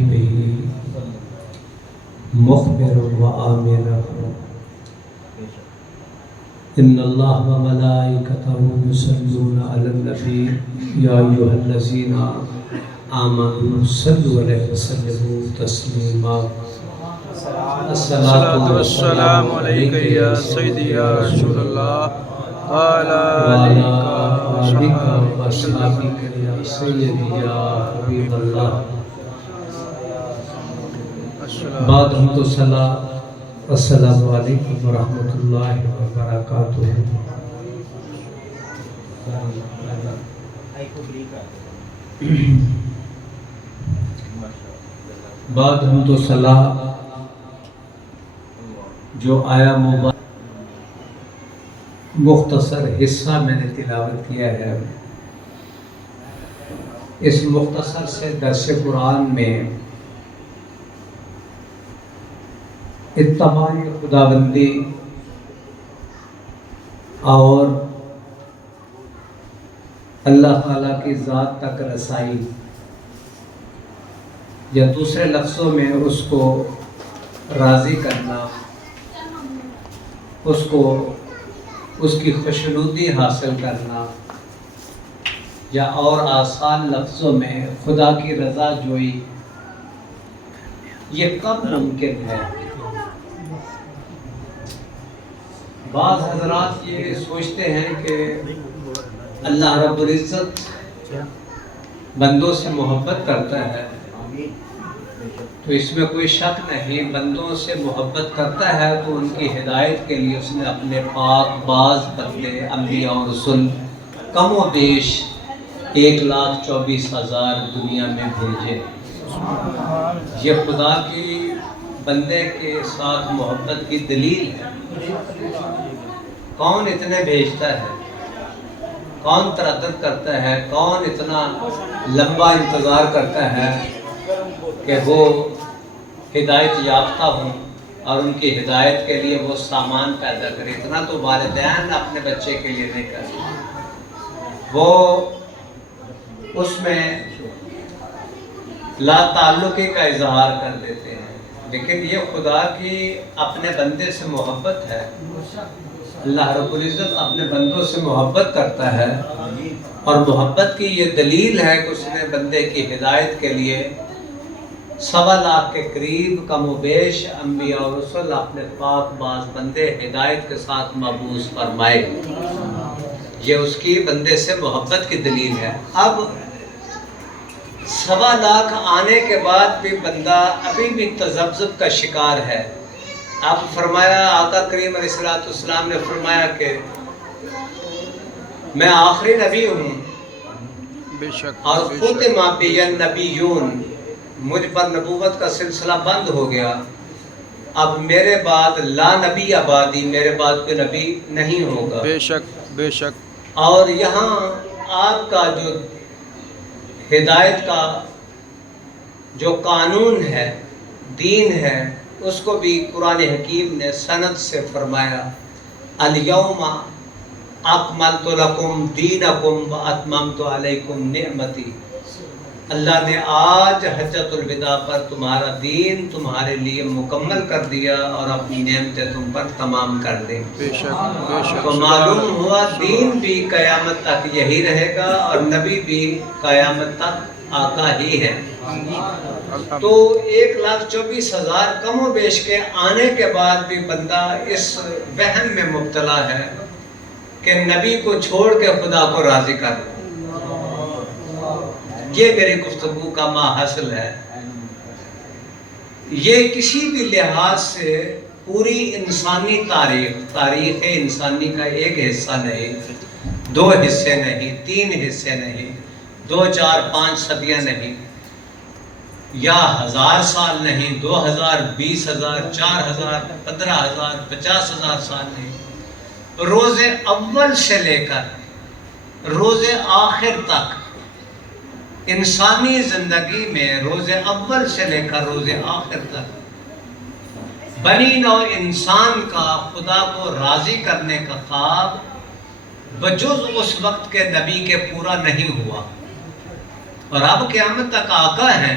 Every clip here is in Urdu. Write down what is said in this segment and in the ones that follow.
به مخبر وآمر إن الله وملائكته يصلون على النبي يا أيها الذين آمنوا صلوا عليه وسلموا تسليما الصلاة والسلام عليك يا سيدي يا رسول الله وعلى آلك وأصحابك يا سيدي يا حبيب الله. بعد ہم تو السلام علیکم ورحمۃ اللہ وبرکاتہ. بعد ہم تو جو آیا مبارک مختصر حصہ میں نے تلاوت کیا ہے. اس مختصر سے درس قرآن میں اتباع خداوندی اور اللہ تعالیٰ کی ذات تک رسائی، یا دوسرے لفظوں میں اس کو راضی کرنا، اس کی خوشنودی حاصل کرنا، یا اور آسان لفظوں میں خدا کی رضا جوئی، یہ کب ممکن ہے؟ بعض حضرات یہ سوچتے ہیں کہ اللہ رب العزت بندوں سے محبت کرتا ہے، تو اس میں کوئی شک نہیں. بندوں سے محبت کرتا ہے تو ان کی ہدایت کے لیے اس نے اپنے پاک باز بندے انبیاء اور رسول کم و بیش 1,24,000 دنیا میں بھیجے. یہ خدا کی بندے کے ساتھ محبت کی دلیل ہے. کون اتنے بھیجتا ہے؟ کون تردد کرتا ہے؟ کون اتنا لمبا انتظار کرتا ہے کہ وہ ہدایت یافتہ ہوں اور ان کی ہدایت کے لیے وہ سامان پیدا کرے؟ اتنا تو والدین اپنے بچے کے لیے نہیں کرتے. وہ اس میں لا تعلقی کا اظہار کر دیتے ہیں. لیکن یہ خدا کی اپنے بندے سے محبت ہے. اللہ رب العزت اپنے بندوں سے محبت کرتا ہے، اور محبت کی یہ دلیل ہے کہ اس نے بندے کی ہدایت کے لیے 1.25 لاکھ کے قریب کم و بیش انبیاء اور رسول اپنے پاک باز بندے ہدایت کے ساتھ مبعوث فرمائے. یہ اس کی بندے سے محبت کی دلیل ہے. اب 1.25 لاکھ آنے کے بعد بھی بندہ ابھی بھی تذبذب کا شکار ہے. آپ فرمایا، آقا کریم علیہ السلام نے فرمایا کہ میں آخری نبی ہوں اور ختم بی النبیون، مجھ پر نبوت کا سلسلہ بند ہو گیا. اب میرے بعد لا نبی آبادی، میرے بعد کوئی نبی نہیں ہوگا. بے شک بے شک. اور یہاں آپ کا جو ہدایت کا جو قانون ہے، دین ہے، اس کو بھی قرآن حکیم نے سند سے فرمایا، الیوم اکملت لکم دینکم واتممت علیکم نعمتی. اللہ نے آج حجۃ الوداع پر تمہارا دین تمہارے لیے مکمل کر دیا اور اپنی نعمتیں تم پر تمام کر دیں. بے شک بے شک. تو معلوم ہوا دین بھی قیامت تک یہی رہے گا اور نبی بھی قیامت تک آقا ہی ہے. تو 1,24,000 کم و بیش کے آنے کے بعد بھی بندہ اس وہم میں مبتلا ہے کہ نبی کو چھوڑ کے خدا کو راضی کر لوں. یہ میری گفتگو کا ماحصل ہے. یہ کسی بھی لحاظ سے پوری انسانی تاریخ انسانی کا ایک حصہ نہیں، 2 حصے نہیں، 3 حصے نہیں، 2 4 5 صدیاں نہیں، یا 1000 سال نہیں، 2000 20,000 4000 15,000 50,000 سال نہیں. روز اول سے لے کر روز آخر تک انسانی زندگی میں، روز اول سے لے کر روز آخر تک بنی نوع انسان کا خدا کو راضی کرنے کا خواب بجز اس وقت کے نبی کے پورا نہیں ہوا. اور اب قیامت تک آقا ہیں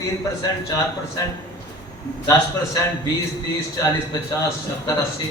3%, 4%, 10%, 20, 30, 40, 50, 70, 80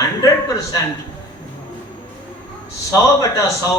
100%, 100/100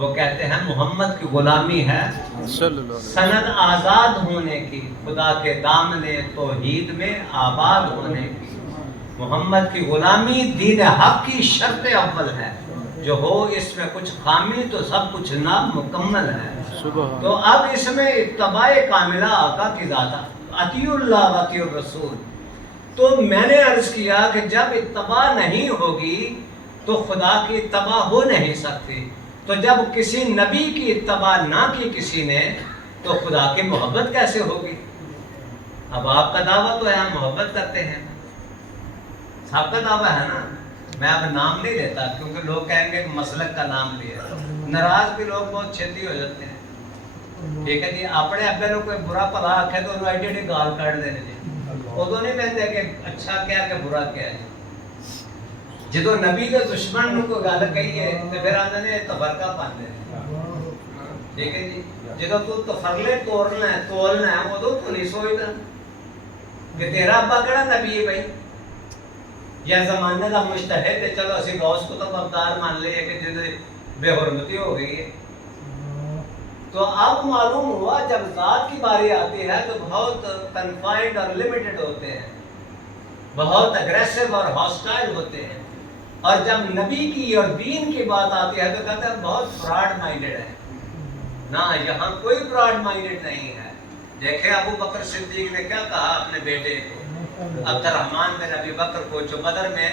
وہ کہتے ہیں محمد کی غلامی ہے صلی اللہ علیہ وسلم سند آزاد ہونے کی، خدا کے دامن توحید میں آباد ہونے کی۔ محمد کی غلامی دین حق کی شرط اول ہے، جو ہو اس میں کچھ خامی تو سب کچھ نامکمل ہے۔ سبحان تو اب اس میں اتباع کاملہ آقا کی ذات، اطیع اللہ و اطیع الرسول۔ تو میں نے عرض کیا کہ جب اتباع نہیں ہوگی تو خدا کی اتباع ہو نہیں سکتی، تو جب کسی نبی کی اتباع نہ کی کسی نے تو خدا کی محبت کیسے ہوگی؟ اب آپ کا دعویٰ تو ہے ہم محبت کرتے ہیں، آپ کا دعویٰ ہے نا، میں اب نام نہیں لیتا کیونکہ لوگ کہیں گے کہ مسلک کا نام لیا، ناراض بھی لوگ بہت چھیتی ہو جاتے ہیں۔ ٹھیک ہے جی، اپنے ابے نے کوئی برا بھلا آکھے تو انہوں ایڈی گال کٹ دینے جی، ادو نہیں کہتے کہ اچھا کیا کہ برا کیا ہے۔ جدو نبی کے دشمن نو کوئی گل کہی ہے تو پھر آدھے نے تفرقہ پاندے ہیں۔ ٹھیک ہے جی، جدو تو تفرلے تولنا ہے ادو تو نہیں سوچتا کہ تیرا ابا کہڑا نبی ہے بھائی، یا زمانے کا مجتہد ہے، چلو اسی غوث کو تو ابدار مان لیے کہ جن بے حرمتی ہو گئی ہے۔ تو اب معلوم ہوا جب ذات کی باری آتی ہے تو بہت کنفائنڈ اور لمیٹڈ ہوتے ہیں، بہت اگریسو اور ہاسٹائل ہوتے ہیں، اور جب نبی کی اور دین کی بات آتی ہے تو کہتے ہیں بہت براڈ مائنڈڈ ہے۔ نہ، یہاں کوئی براڈ مائنڈڈ نہیں ہے۔ دیکھیں ابو بکر صدیق نے کیا کہا اپنے بیٹے کو، عبد الرحمن بن ابی بکر کو، جو بدر میں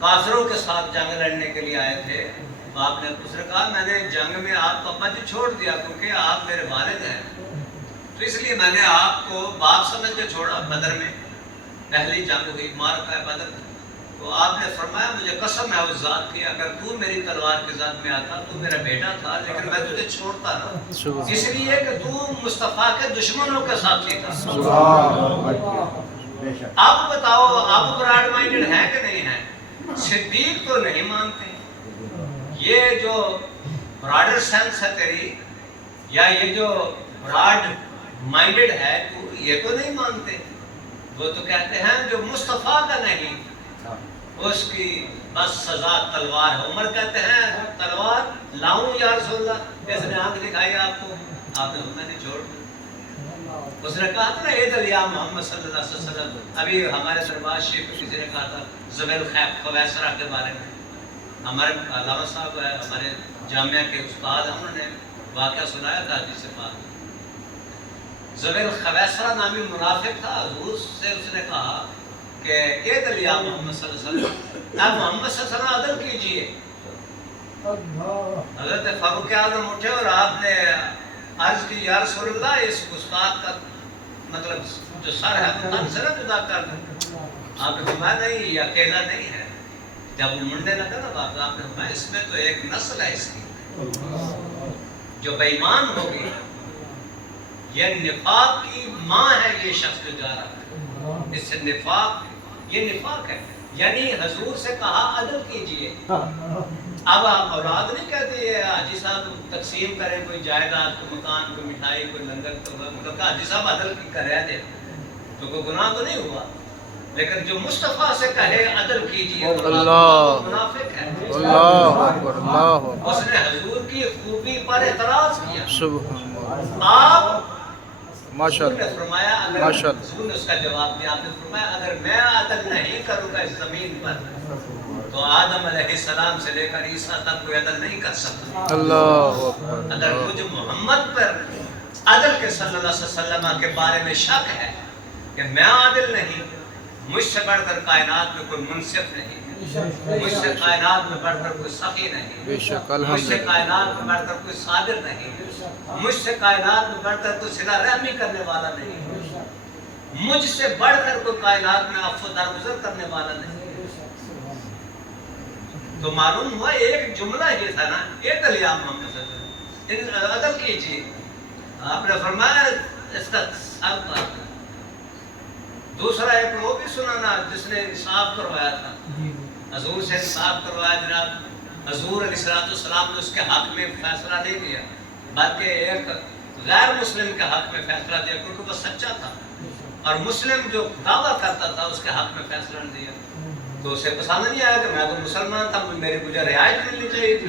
کافروں کے ساتھ جنگ لڑنے کے لیے آئے تھے، باپ نے اس نے کہا میں نے جنگ میں آپ کو ابا جی چھوڑ دیا کیونکہ آپ میرے والد ہیں، تو اس لیے میں نے آپ کو باپ سمجھ کے چھوڑا۔ بدر میں پہلی جنگ ہوئی، معرکہ بدر، تو آپ نے فرمایا مجھے قسم ہے اس ذات کی اگر تو میری تلوار کے ذات میں آتا تو میرا بیٹا تھا، لیکن میں تجھے چھوڑتا نہ، اس لیے کہ تو مصطفیٰ کے دشمنوں کے ساتھی تھا۔ اب بتاؤ اب براڈ مائنڈڈ ہے کہ نہیں ہے؟ صدیق تو نہیں مانتے، یہ جو براڈر سینس ہے تیری، یا یہ جو براڈ مائنڈڈ ہے تو یہ تو نہیں مانتے۔ وہ تو کہتے ہیں جو مصطفیٰ کا نہیں اس کی بس سزا تلوار ہے۔ عمر کہتے ہیں تلوار لاؤں یا رسول اللہ، اس نے آنکھ دکھائی آپ کو، آپ نے میں نے چھوڑ دیا۔ اس نے کہا تھا نا اے دلیا محمد صلی اللہ علیہ وسلم، ابھی ہمارے دربار شریف میں کسی نے کہا تھا زبیر خویسرہ کے بارے میں، ہمارے علامہ صاحب ہمارے جامعہ کے استاد ہیں، انہوں نے واقعہ سنایا تھا جس سے بات، زبیر خویسرہ نامی منافق تھا، حضور سے اس نے کہا کہ اے دلیا محمد صلی اللہ علیہ وسلم، آپ محمد صلی اللہ علیہ وسلم عدل کیجئے۔ حضرت فاروق اعظم اٹھے اور آپ نے عرض کی یا رسول اللہ اس گستاخ کا مطلب جو سر ہے وہ تن سے نہ جدا کر دیں۔ آپ نے فرمایا نہیں یہ اکیلا نہیں ہے، جب وہ منڈے لگا نا باپ، آپ نے فرمایا اس میں تو ایک نسل ہے اس کی جو بے ایمان ہوگی، یہ نفاق کی ماں ہے، یہ شخص جو جا رہا ہے اس سے نفاق، یہ نفاق ہے۔ یعنی حضور سے کہا عدل کیجئے۔ اب آپ اولاد نہیں کہتے حاجی صاحب تقسیم کریں کوئی جائیداد، کوئی مکان، کوئی مٹھائی، کوئی لنگر، تو مطلب کہ حاجی صاحب عدل کی کرے دے تو کوئی گناہ تو نہیں ہوا، لیکن جو مصطفیٰ سے کہے عدل کیجئے اللہ منافق ہے۔ اللہ اکبر، اللہ اکبر، اس نے حضور کی خوبی پر اعتراض کیا۔ سبحان اللہ، آپ ماشاءاللہ، حضور نے فرمایا اگر ماشاءاللہ، حضور نے اس کا جواب دیا، آپ نے فرمایا اگر میں عدل نہیں کروں گا اس زمین پر تو آدم علیہ السلام سے لے کر عیسیٰ تک کوئی عدل نہیں کر سکتا۔ اللہ اکبر، اگر مجھ محمد پر عدل کے صلی اللہ علیہ وسلم کے بارے میں شک ہے کہ میں عادل نہیں، مجھ سے بڑھ کر کائنات میں کوئی منصف نہیں، مجھ سے کائنات میں بڑھ کر کوئی سخی نہیں، بے شک، مجھ سے الحمدللہ، کائنات میں بڑھ کر کوئی صابر نہیں، مجھ سے کائنات میں بڑھ کر کوئی صلہ رحمی کرنے والا نہیں، مجھ سے بڑھ کر کوئی کائنات میں عفو درگزر کرنے والا نہیں۔ تو معلوم ہوا ایک جملہ یہ تھا نا، اے دلیا محمد صلی اللہ علیہ وسلم عدل کیجیے۔ آپ نے فرمایا اس کا سر کاٹنا۔ دوسرا ایک وہ بھی سنانا جس نے انصاف کروایا تھا، حضور سے انصاف کروایا، جناب حضور علیہ السلام نے اس کے حق میں فیصلہ نہیں دیا بلکہ ایک غیر مسلم کے حق میں فیصلہ دیا کیونکہ وہ سچا تھا، اور مسلم جو دعویٰ کرتا تھا اس کے حق میں فیصلہ نہیں دیا تو اسے پسند نہیں آیا کہ میں تو مسلمان تھا، میری مجھے رعایت ملنی چاہیے تھی۔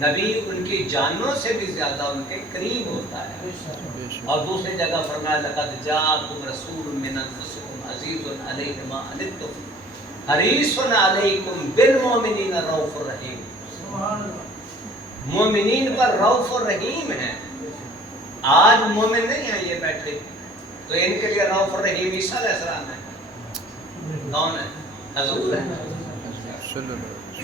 نبی ان کی جانوں سے بھی زیادہ ان کے قریب ہوتا ہے. اور دوسری جگہ فرمایا لقد جاءکم رسول من انفسکم عزیز علیہ ما عنتم حریص علیکم بالمؤمنین رؤوف الرحیم. مومنین پر رؤوف الرحیم ہے. آج مومن نہیں ہیں یہ بیٹھے تو ان کے لیے رؤوف الرحیم عیسیٰ علیہ السلام ہے. کون ہے؟ حضور ہے.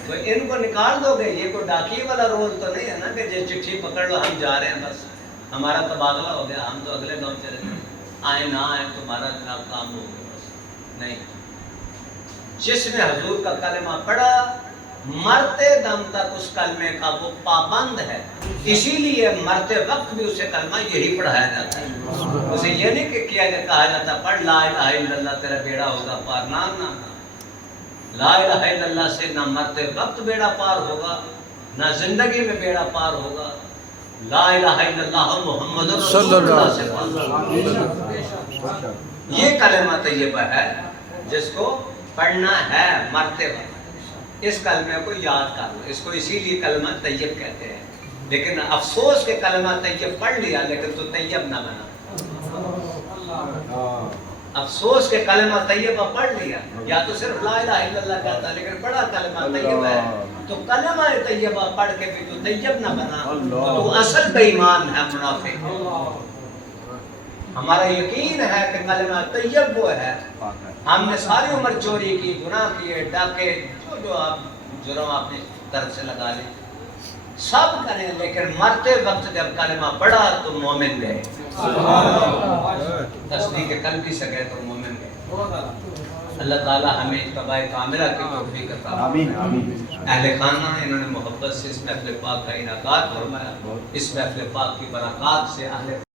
تو ان کو نکال دو گے. یہ کوئی ڈاکیے والا رول تو نہیں ہے نا کہ جو چٹھی پکڑ لو ہم جا رہے ہیں بس ہمارا تبادلہ ہو گیا ہم تو اگلے گاؤں چلے گئے آئے نہ آئے تمہارا جناب کام ہو گیا بس. نہیں. جس نے حضور کا کلمہ پڑھا مرتے دم تک اس کلمے کا وہ پابند ہے. اسی لیے مرتے وقت بھی اسے کلمہ یہی پڑھایا جاتا ہے. اسے یہ نہیں کہ کہا جاتا پڑھ لا الہ الا اللہ تیرا بیڑا ہوگا پار. نہ لا الہ الا اللہ سے نہ مرتے وقت بیڑا پار ہوگا نہ زندگی میں بیڑا پار ہوگا. لا الہ الا اللہ محمد رسول اللہ سے پار. یہ کلمہ طیبہ ہے جس کو پڑھنا ہے مرتے وقت. اس کلمے کو یاد کر لو. اس کو اسی لیے کلمہ طیب کہتے ہیں. لیکن افسوس کہ کلمہ طیب پڑھ لیا لیکن تو طیب نہ بنا. افسوس کہ کلمہ طیبہ پڑھ لیا یا تو صرف لا الہ الا اللہ کہتا لیکن بڑا کلمہ طیبہ ہے تو کلمہ طیبہ پڑھ کے بھی تو طیب نہ بنا تو اصل بے ایمان ہے منافق. ہمارا یقین ہے کہ کلمہ طیب وہ ہے. ہم نے ساری عمر چوری کی گناہ کیے ڈاکے جو آپ جرم اپنی طرف سے لگا لیں سب کریں لیکن مرتے وقت جب کلمہ پڑھا تو مومن گئے. تصدیق قلبی سے گئے تو مومن گئے. اللہ تعالی ہمیں اتباع کاملہ کی توفیق عطا فرمائے. اہل خانہ انہوں نے محبت سے اس محفل پاک کا انعقاد فرمایا. اس محفل پاک کی برکات سے اہل